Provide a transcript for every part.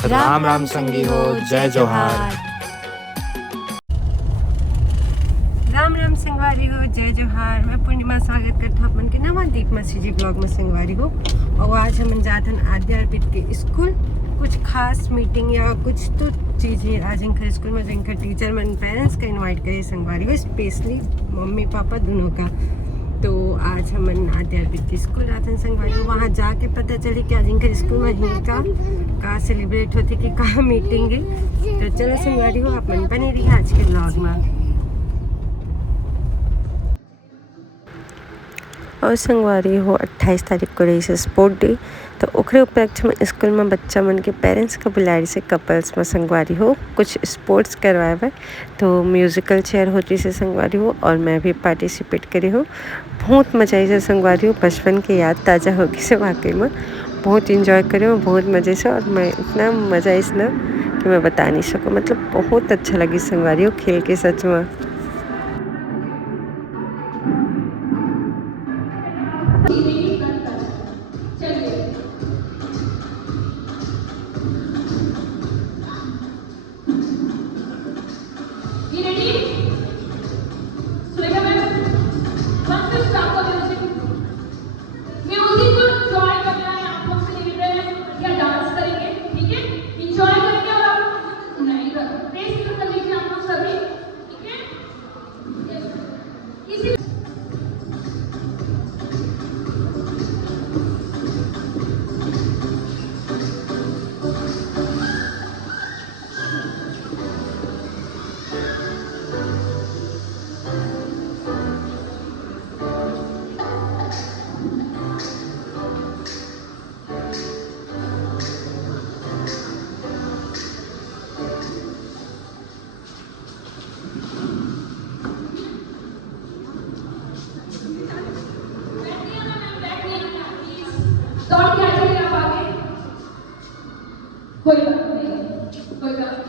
राम राम संगी हो, जय जोहार। राम राम संगवारी हो, जय जोहार। मैं पूर्णिमा स्वागत करता हूँ अपन के नवदीप मसीह ब्लॉग में संगवारी हो। और आज हम जाते हैं आद्यार्पित के स्कूल। कुछ खास मीटिंग या कुछ तो चीज़ें आज इनका स्कूल में इनका टीचर मन पेरेंट्स का इनवाइट करे संगवारी हो, स्पेशली मम्मी पापा दोनों का। तो आज हम आद्यार्पित के स्कूल जाते हैं संगवारी हो। वहाँ जाके पता चले कि आज इनका स्कूल में हिंका का सेलिब्रेट होती कि कहाँ मीटिंग है। तो चलो संगवारी हो, आप मन बने रही आज के ब्लॉग में। और संगवारी हो 28 तारीख को रही से स्पोर्ट डे। तो ओकरे उपलक्ष्य में स्कूल में बच्चा मन के पेरेंट्स का बुलाए से कपल्स में संगवारी हो कुछ स्पोर्ट्स करवाए हुए। तो म्यूजिकल चेयर होती से संगवारी हो और मैं भी पार्टिसिपेट करी हूँ। बहुत मजा आई से संगवारी हो, बचपन की याद ताज़ा होगी से वाकई में बहुत इंजॉय करे हूँ, बहुत मज़े से। और मैं इतना मज़ा आई ना कि मैं बता नहीं सकूँ, मतलब बहुत अच्छा लगी संगवारी हो खेल के सच में। कोई बात नहीं, कोई बात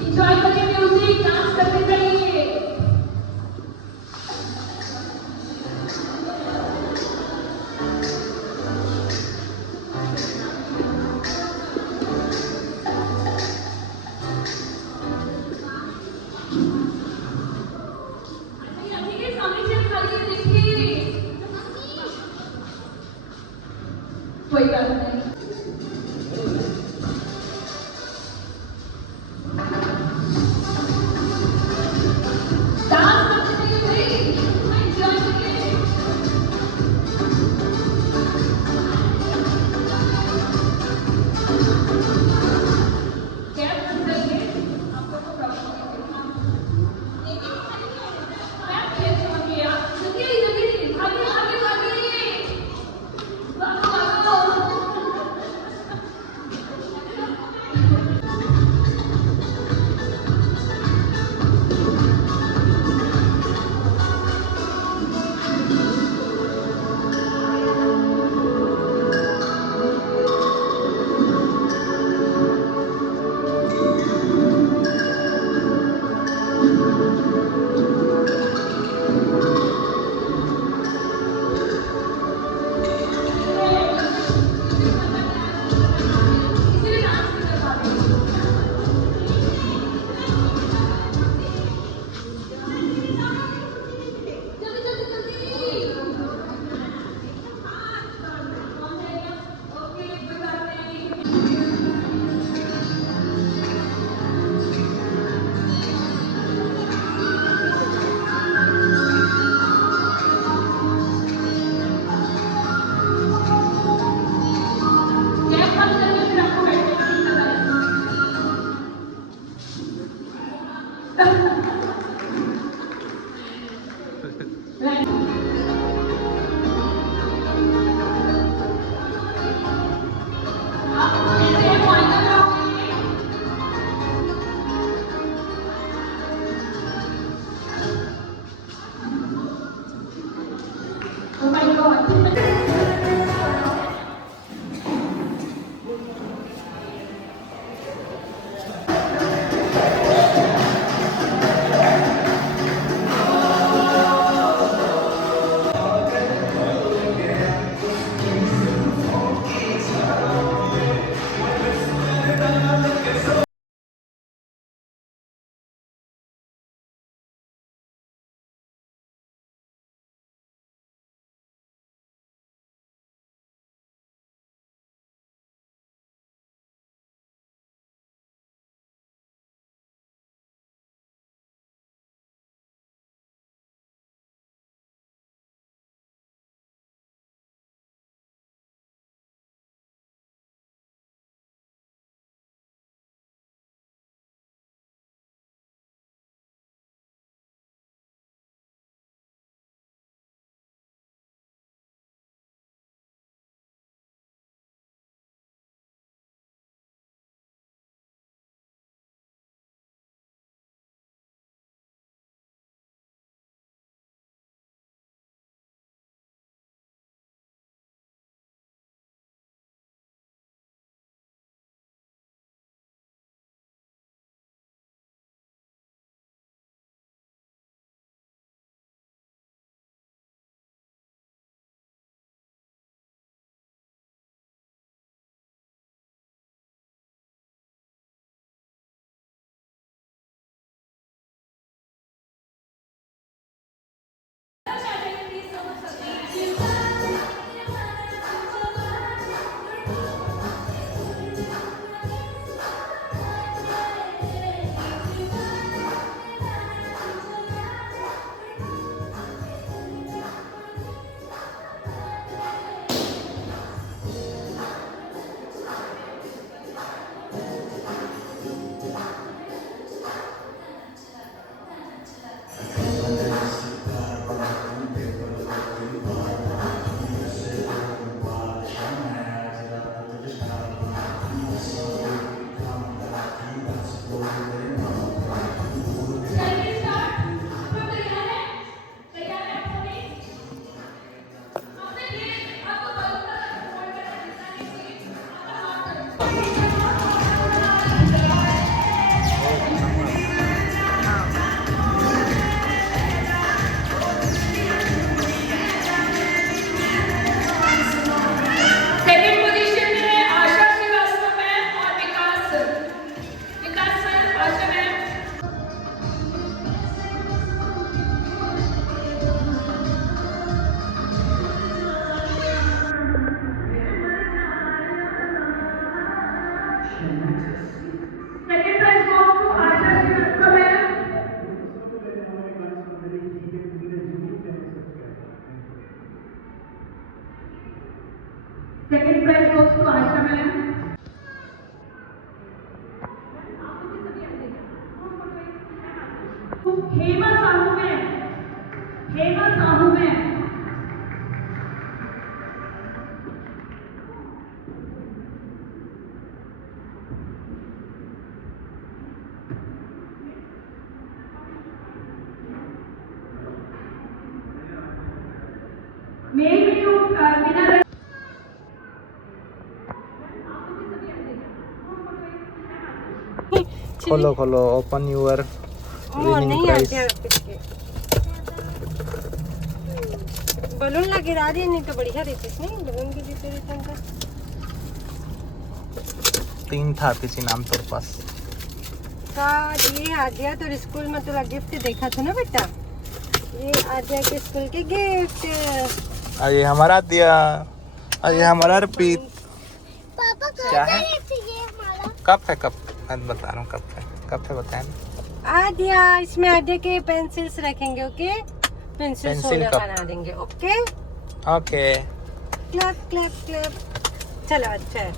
एंजॉय करिए, म्यूजिक डांस करते रहिए। कोई बात नहीं। Second prize goes to Asha ma'am. Hema Sahu ma'am, Hema Sahu ma'am. Mail में जो विनर खोलो खोलो, ओपन यूर विनिंग नहीं प्राइज। आते बलून ला गिरा दिए, नहीं तो बढ़िया रहती नहीं बलून की देते रहते उनका। 3 था किसी नाम तोर पास। का ये आद्या तो स्कूल में तुला गिफ्ट देखा था ना बेटा, ये आद्या के स्कूल के गिफ्ट। अरे हमारा दिया, अरे हमारा अर्पित। पापा क्या है? ये हमारा कप है, कप मैं बता रहा हूँ, कप है बताया ना। आद्या, इसमें आद्या के पेंसिल्स रखेंगे, okay? Pencil pencil solder cup. बना देंगे, okay? Okay clap clap clap. चलो अच्छा है।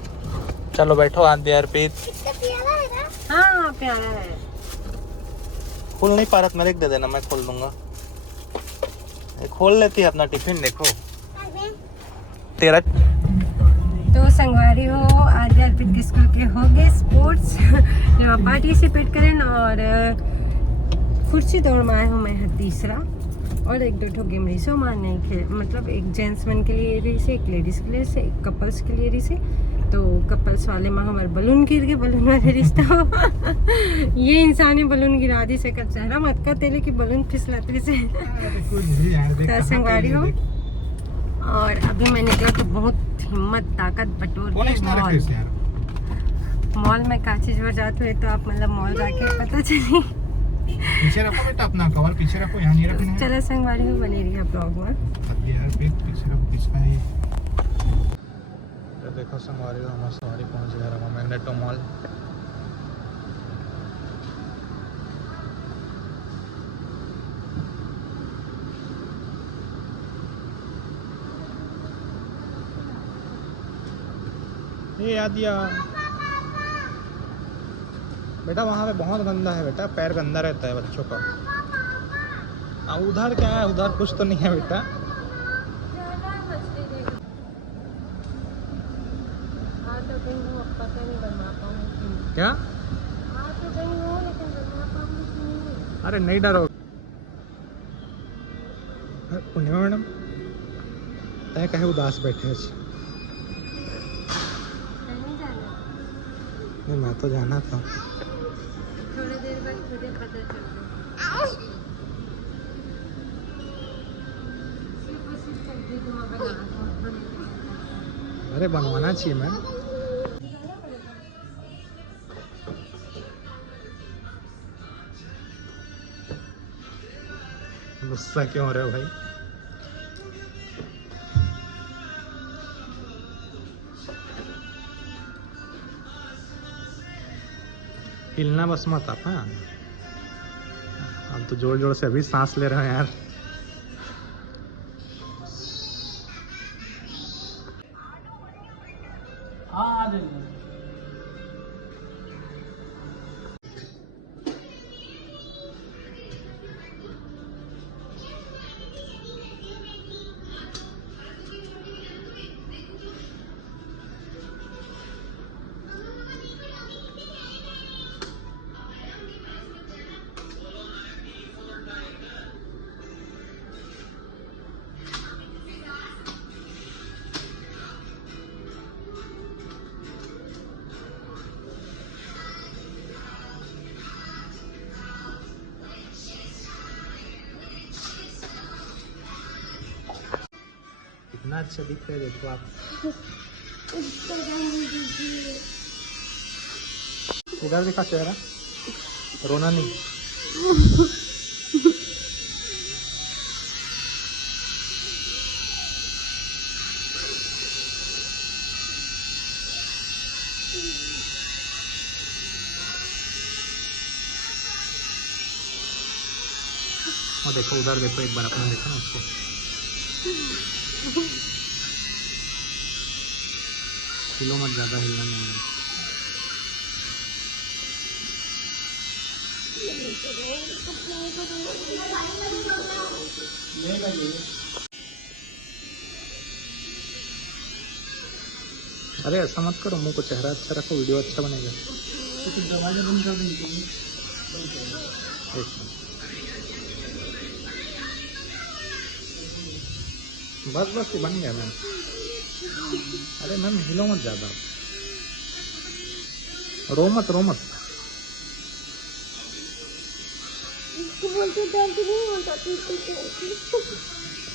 चलो बैठो आद्या अर्पित। कितना प्यारा है ना। हाँ प्यारा है। खोल नहीं पा रहा, मेरे को दे देना, मैं खोल दूंगा। ये खोल लेती है अपना टिफिन, देखो तेरा। तो संगवारी हो आद्या अर्पित के स्कूल के हो गए स्पोर्ट्स पार्टिसिपेट करें, और कुर्सी दौड़ में आए हूँ मैं हर तीसरा, और एक 2 गेम रेसो मारने के, मतलब एक जेंट्समैन के लिए रेस है, एक लेडीज़ के लिए रेस है, एक कपल्स के लिए रेस है। तो कपल्स वाले में हमारे बलून गिर गए, बलून वाले रिश्ता हो ये इंसानी बलून गिरा दी से कर चेहरा मत कर तेरे की बलून फिसलाते से तो संगवारी हो। और अभी मैं निकला तो बहुत हिम्मत ताकत बटोर के मॉल में का चीज बजाते हुए, तो आप मतलब मॉल जाके पता चली। पीछे रखो बेटा, अपना कवर पीछे रखो, यहाँ नहीं रखना है। चलो संगवारी हो, बने रही है ब्लॉग में। यार पीछे रखो, किसका है ये? देखो संगवारी हो, हमारे सवारी पहुंच गया रहा मैग्नेटो मॉल। ये आदिया बेटा, वहाँ पे बहुत गंदा है बेटा, पैर गंदा रहता है बच्चों का। उधर क्या है, उधर कुछ तो नहीं है बेटा। क्या? अरे नहीं डरो पूर्णिमा मैडम, तय कहे उदास बैठे। नहीं मैं तो जाना था। थोड़ी देर बाद तुझे पता चल अरे बनवाना चाहिए मैम। गुस्सा क्यों हो रहे हो भाई? हिलना बस मत आप। हाँ हम तो जोर जोर से अभी सांस ले रहे हैं यार। कितना अच्छा दिख रहा है, देखो आप। इधर दिखा चेहरा, रोना नहीं। और देखो उधर देखो, एक बार अपना देखो ना उसको। किलो मत ज़्यादा हिलना नहीं है। अरे ऐसा मत करो, मुंह को चेहरा अच्छा रखो, वीडियो अच्छा बनेगा। दरवाजा बंद कर देंगे। बस बस ये बन गया मैम। अरे मैम हिलो मत ज़्यादा, रो मत रो मत।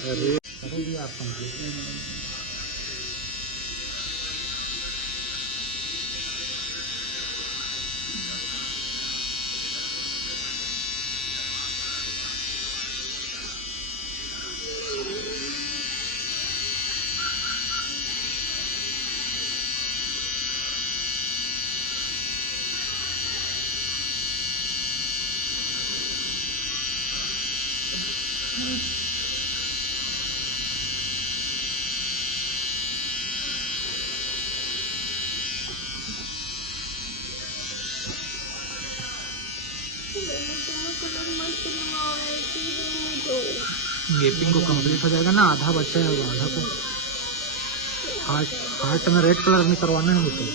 अरे करोगे आप कंप्लीट। गेपिंग को कंप्लीट हो जाएगा ना, आधा बचा है, आधा को हार्ट में रेड कलर में करवाना है मुझे।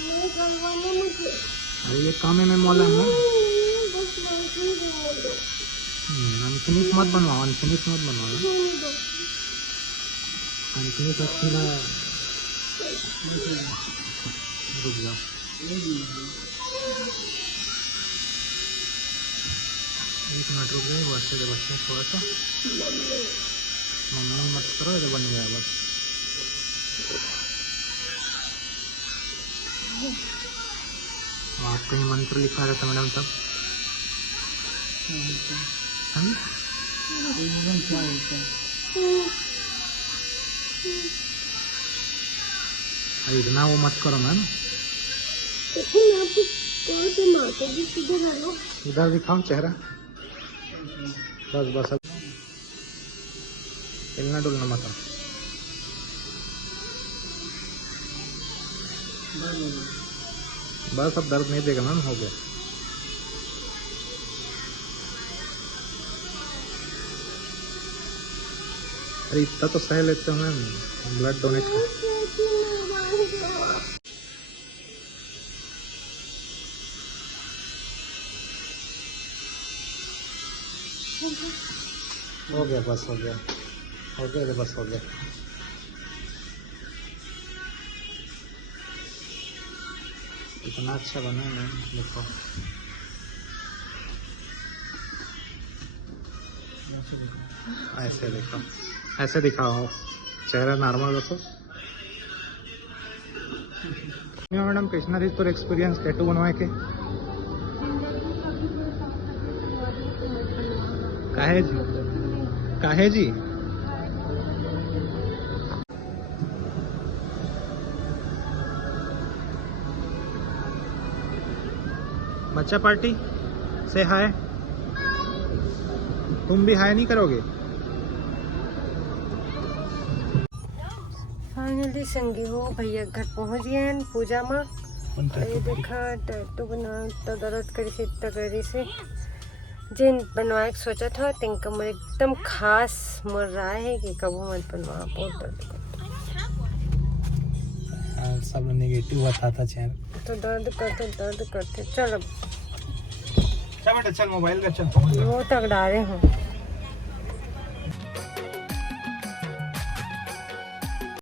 अरे ये काम है मैम वाला है ना। अनफिनिश मत बनवाओ, अनफिनिश मत बनवाओ, अनफिनिश अच्छी ना। रुक जाओ, एक मिनट रुक जाए, बच्चे थोड़ा सा मम्मी मत करो, ये बन गया बस। वहाँ कहीं मंत्र लिखा रहता मैडम तब। अरे इतना वो मत करो मैम, इधर दिखाओ चेहरा, बस बस। अब हिलना डुलना मत। बस अब दर्द नहीं देगा मैम, हो गया। अरे इतना तो सह लेते हो मैम, ब्लड डोनेट कर। हो गया बस, हो गया हो गया बस, हो गया। इतना अच्छा बना है मैम, देखो। ऐसे देखो, ऐसे दिखाओ, चेहरा नॉर्मल रखो। मैडम कृष्णा जी तो एक्सपीरियंस टैटू बनवाए के काहे जी, काहे जी? बच्चा पार्टी से हाय, तुम भी हाय नहीं करोगे? फाइनली संगी हो भैया घर पहुंच गए हैं पूजा में। ये देखा टैटू बना, तो दर्द करी से इतना करी से जिन बनवाए सोचा था, तिनका मुझे एकदम खास मर रहा है कि कबू मत बनवा, बहुत दर्द करता। सब नेगेटिव बताता चेहरा, तो दर्द करते चल अब चल बेटा चल, मोबाइल का चल, वो तक डाले हूँ।